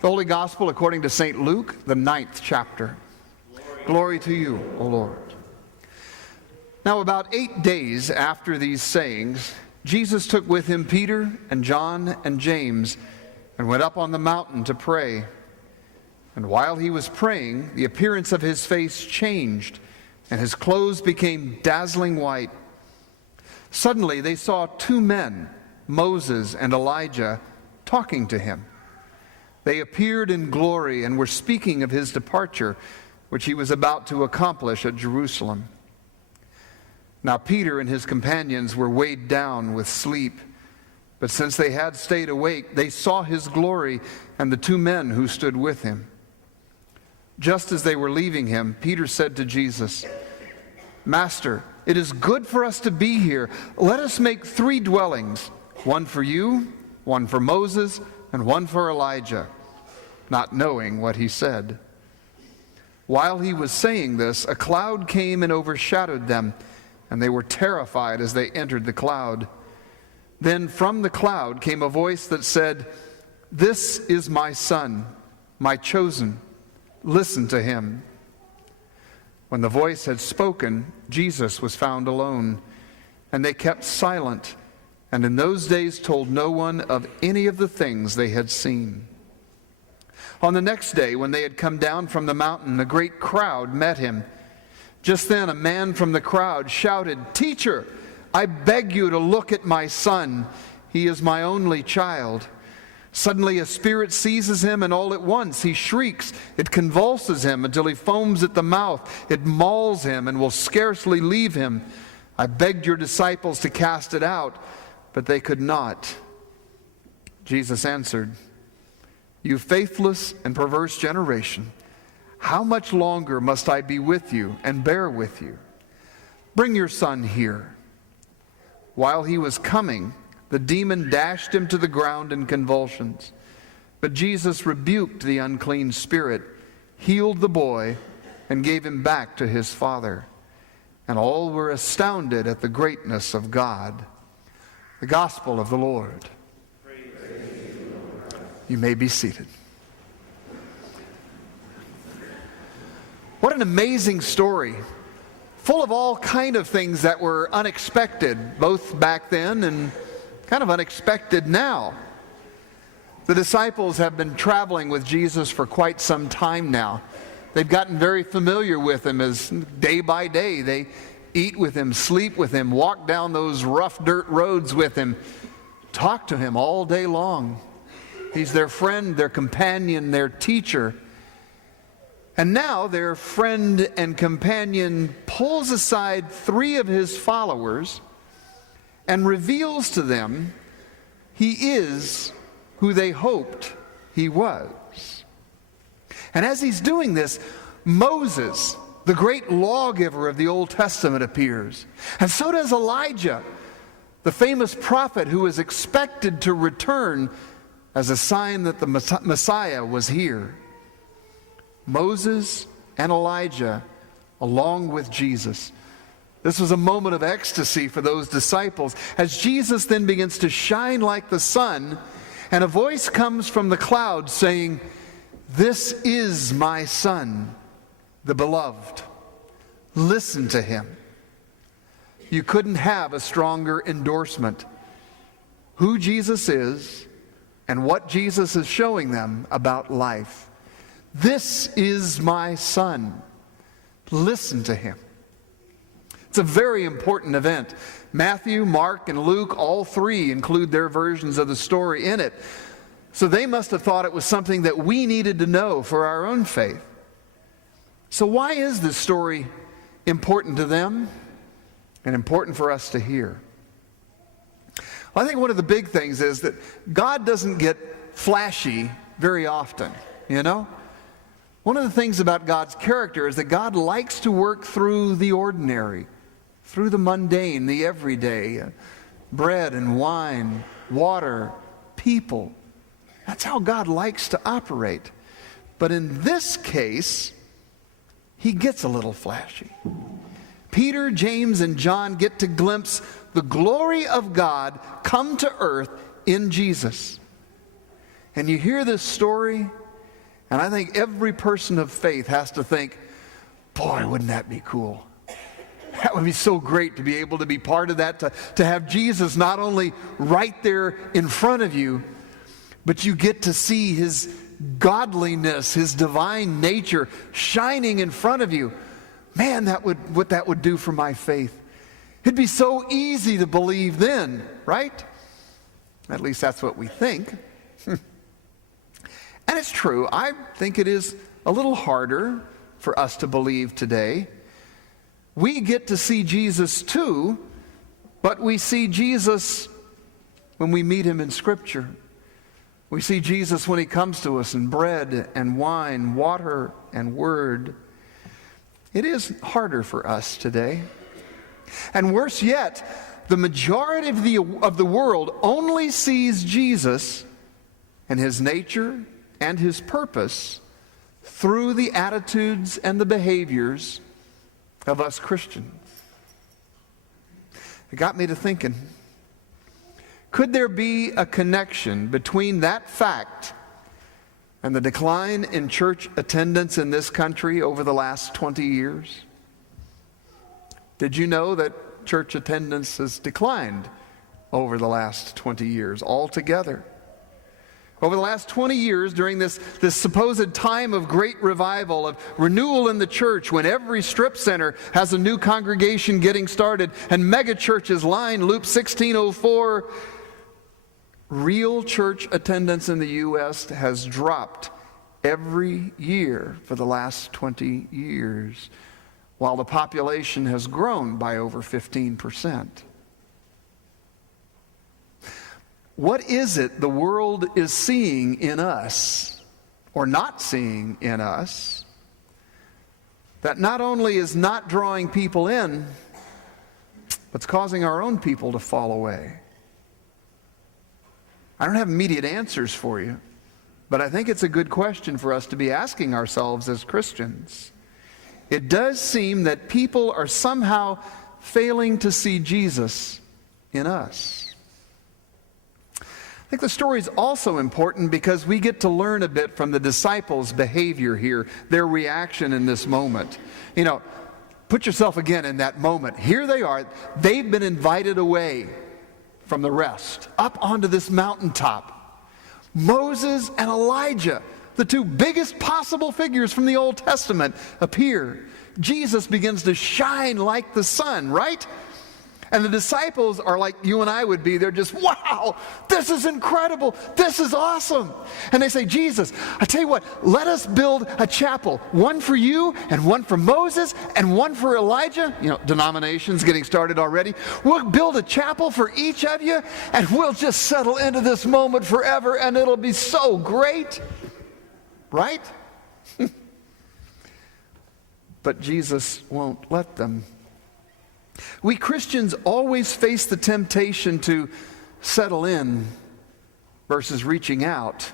The Holy Gospel according to St. Luke, the 9th chapter. Glory to you, O Lord. Now about 8 days after these sayings, Jesus took with him Peter and John and James and went up on the mountain to pray. And while he was praying, the appearance of his face changed, and his clothes became dazzling white. Suddenly they saw two men, Moses and Elijah, talking to him. They appeared in glory and were speaking of his departure, which he was about to accomplish at Jerusalem. Now Peter and his companions were weighed down with sleep, but since they had stayed awake, they saw his glory and the two men who stood with him. Just as they were leaving him, Peter said to Jesus, "Master, it is good for us to be here. Let us make 3 dwellings, one for you, one for Moses, and one for Elijah," not knowing what he said. While he was saying this, a cloud came and overshadowed them, and they were terrified as they entered the cloud. Then from the cloud came a voice that said, "This is my Son, my chosen. Listen to him." When the voice had spoken, Jesus was found alone, and they kept silent, and in those days told no one of any of the things they had seen. On the next day, when they had come down from the mountain, a great crowd met him. Just then a man from the crowd shouted, "Teacher, I beg you to look at my son. He is my only child." Suddenly a spirit seizes him, and all at once he shrieks. It convulses him until he foams at the mouth. It mauls him and will scarcely leave him. I begged your disciples to cast it out, but they could not. Jesus answered, "You faithless and perverse generation, how much longer must I be with you and bear with you? Bring your son here." While he was coming, the demon dashed him to the ground in convulsions. But Jesus rebuked the unclean spirit, healed the boy, and gave him back to his father. And all were astounded at the greatness of God. The Gospel of the Lord. You may be seated. What an amazing story, full of all kind of things that were unexpected, both back then and kind of unexpected now. The disciples have been traveling with Jesus for quite some time now. They've gotten very familiar with him as day by day they eat with him, sleep with him, walk down those rough dirt roads with him, talk to him all day long. He's their friend, their companion, their teacher. And now their friend and companion pulls aside 3 of his followers and reveals to them he is who they hoped he was. And as he's doing this, Moses, the great lawgiver of the Old Testament, appears. And so does Elijah, the famous prophet who is expected to return as a sign that the Messiah was here. Moses and Elijah, along with Jesus. This was a moment of ecstasy for those disciples as Jesus then begins to shine like the sun, and a voice comes from the cloud saying, "This is my Son, the beloved. Listen to him." You couldn't have a stronger endorsement. Who Jesus is and what Jesus is showing them about life. This is my Son. Listen to him. It's a very important event. Matthew, Mark, and Luke, all 3 include their versions of the story in it. So they must have thought it was something that we needed to know for our own faith. So why is this story important to them and important for us to hear? Well, I think one of the big things is that God doesn't get flashy very often, you know? One of the things about God's character is that God likes to work through the ordinary, through the mundane, the everyday, bread and wine, water, people. That's how God likes to operate. But in this case, he gets a little flashy. Peter, James, and John get to glimpse the glory of God come to earth in Jesus. And you hear this story, And I think every person of faith has to think, boy, wouldn't that be cool? That would be so great to be able to be part of that, to have Jesus not only right there in front of you, but you get to see his godliness, his divine nature shining in front of you. Man, what that would do for my faith. It'd be so easy to believe then, right? At least that's what we think. And it's true. I think it is a little harder for us to believe today. We get to see Jesus too, but we see Jesus when we meet him in Scripture. We see Jesus when he comes to us in bread and wine, water and word. It is harder for us today. And worse yet, the majority of the world only sees Jesus and his nature and his purpose through the attitudes and the behaviors of us Christians. It got me to thinking, could there be a connection between that fact and the decline in church attendance in this country over the last 20 years? Did you know that church attendance has declined over the last 20 years altogether? Over the last 20 years, during this supposed time of great revival, of renewal in the church, when every strip center has a new congregation getting started and mega churches line Luke 16:04, real church attendance in the U.S. has dropped every year for the last 20 years, while the population has grown by over 15%. What is it the world is seeing in us, or not seeing in us, that not only is not drawing people in, but it's causing our own people to fall away? I don't have immediate answers for you, but I think it's a good question for us to be asking ourselves as Christians. It does seem that people are somehow failing to see Jesus in us. I think the story is also important because we get to learn a bit from the disciples' behavior here, their reaction in this moment. You know, put yourself again in that moment. Here they are. They've been invited away from the rest, up onto this mountaintop. Moses and Elijah, the two biggest possible figures from the Old Testament, appear. Jesus begins to shine like the sun, right? And the disciples are like you and I would be. They're just, wow, this is incredible. This is awesome. And they say, Jesus, I tell you what, let us build a chapel. One for you and one for Moses and one for Elijah. You know, denominations getting started already. We'll build a chapel for each of you and we'll just settle into this moment forever and it'll be so great. Right? But Jesus won't let them. We Christians always face the temptation to settle in versus reaching out.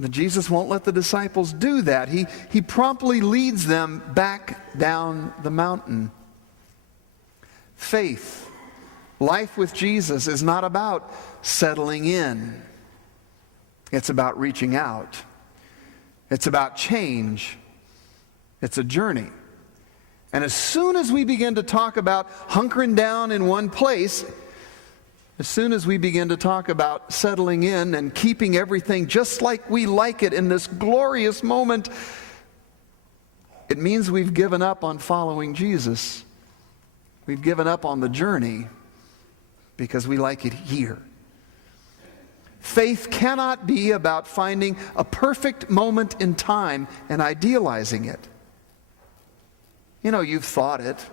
But Jesus won't let the disciples do that. He promptly leads them back down the mountain. Faith, life with Jesus, is not about settling in. It's about reaching out. It's about change. It's a journey. And as soon as we begin to talk about hunkering down in one place, as soon as we begin to talk about settling in and keeping everything just like we like it in this glorious moment, it means we've given up on following Jesus. We've given up on the journey because we like it here. Faith cannot be about finding a perfect moment in time and idealizing it. You know, you've thought it,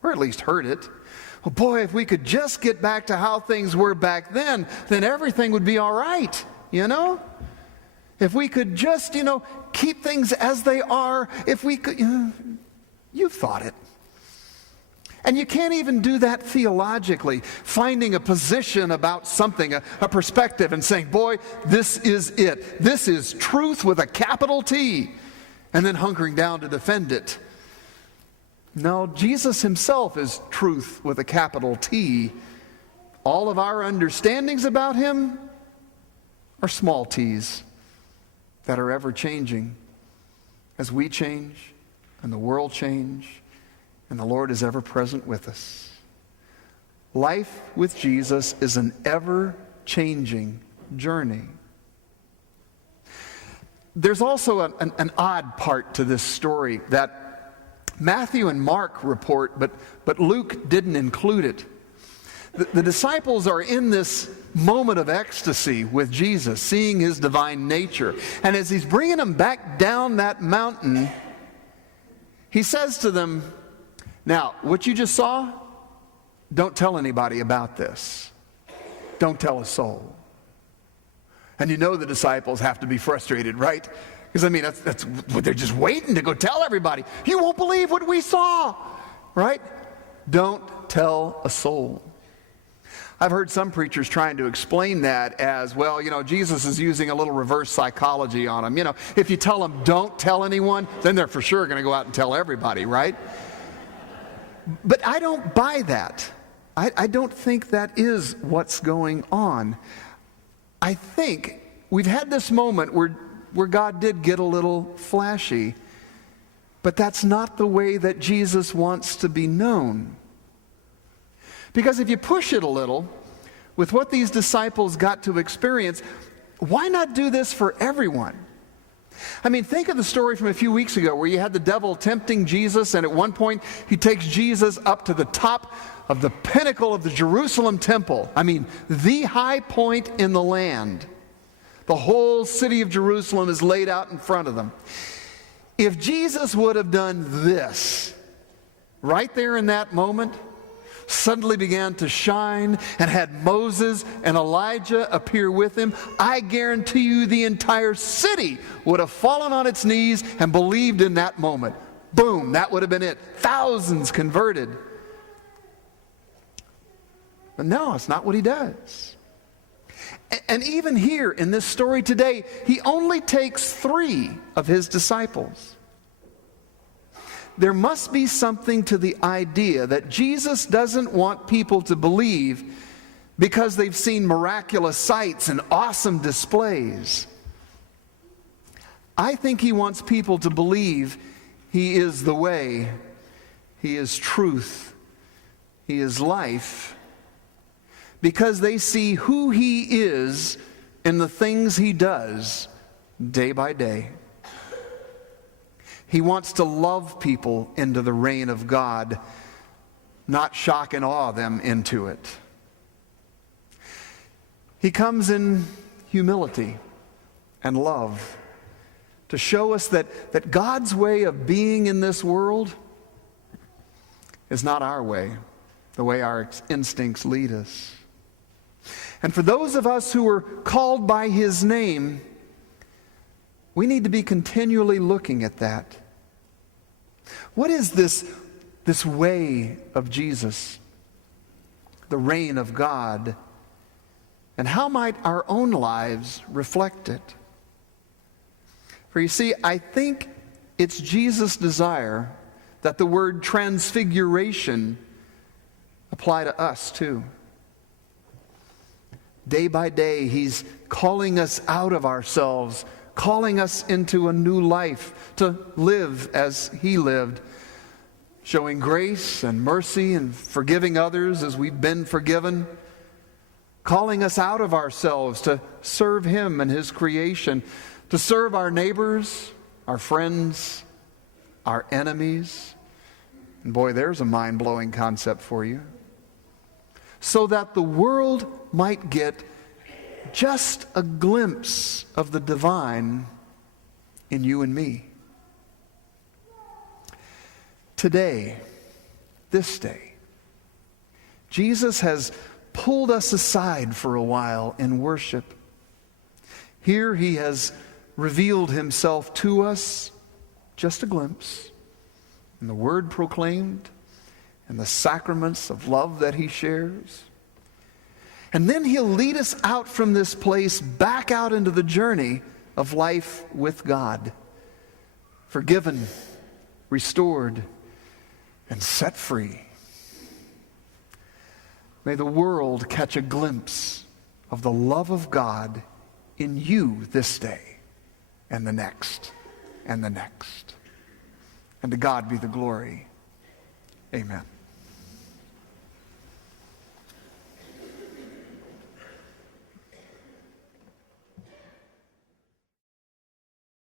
or at least heard it. Well, boy, if we could just get back to how things were back then everything would be all right, you know? If we could just, keep things as they are, if we could, you've thought it. And you can't even do that theologically, finding a position about something, a perspective, and saying, boy, this is it. This is truth with a capital T, and then hunkering down to defend it. No, Jesus himself is truth with a capital T. All of our understandings about him are small t's. that are ever changing as we change and the world change and the Lord is ever present with us. Life with Jesus is an ever-changing journey. There's also an odd part to this story that Matthew and Mark report, but Luke didn't include it. The disciples are in this moment of ecstasy with Jesus, seeing his divine nature. And as he's bringing them back down that mountain, he says to them, "Now, what you just saw, don't tell anybody about this. Don't tell a soul." And you know the disciples have to be frustrated, right? Because, I mean, that's what they're just waiting to go tell everybody. You won't believe what we saw, right? Don't tell a soul. I've heard some preachers trying to explain that as, well, Jesus is using a little reverse psychology on them. If you tell them, don't tell anyone, then they're for sure going to go out and tell everybody, right? But I don't buy that. I don't think that is what's going on. I think we've had this moment where God did get a little flashy, but that's not the way that Jesus wants to be known. Because if you push it a little, with what these disciples got to experience, why not do this for everyone? I mean, think of the story from a few weeks ago where you had the devil tempting Jesus, and at one point he takes Jesus up to the top of the pinnacle of the Jerusalem temple. I mean, the high point in the land. The whole city of Jerusalem is laid out in front of them. If Jesus would have done this right there in that moment, suddenly began to shine and had Moses and Elijah appear with him, I guarantee you the entire city would have fallen on its knees and believed in that moment. Boom, that would have been it. Thousands converted. But no, it's not what he does. And even here in this story today, he only takes 3 of his disciples. There must be something to the idea that Jesus doesn't want people to believe because they've seen miraculous sights and awesome displays. I think he wants people to believe he is the way, he is truth, he is life, because they see who he is in the things he does day by day. He wants to love people into the reign of God, not shock and awe them into it. He comes in humility and love to show us that God's way of being in this world is not our way, the way our instincts lead us. And for those of us who are called by his name, we need to be continually looking at that. What is this way of Jesus, the reign of God, and how might our own lives reflect it? For you see, I think it's Jesus' desire that the word transfiguration apply to us too. Day by day, he's calling us out of ourselves, calling us into a new life, to live as he lived, showing grace and mercy and forgiving others as we've been forgiven, calling us out of ourselves to serve him and his creation, to serve our neighbors, our friends, our enemies. And boy, there's a mind-blowing concept for you. So that the world might get just a glimpse of the divine in you and me. Today, this day, Jesus has pulled us aside for a while in worship. Here he has revealed himself to us, just a glimpse, in the word proclaimed, and the sacraments of love that he shares. And then he'll lead us out from this place back out into the journey of life with God, forgiven, restored, and set free. May the world catch a glimpse of the love of God in you this day. and the next and the next. And to God be the glory. Amen.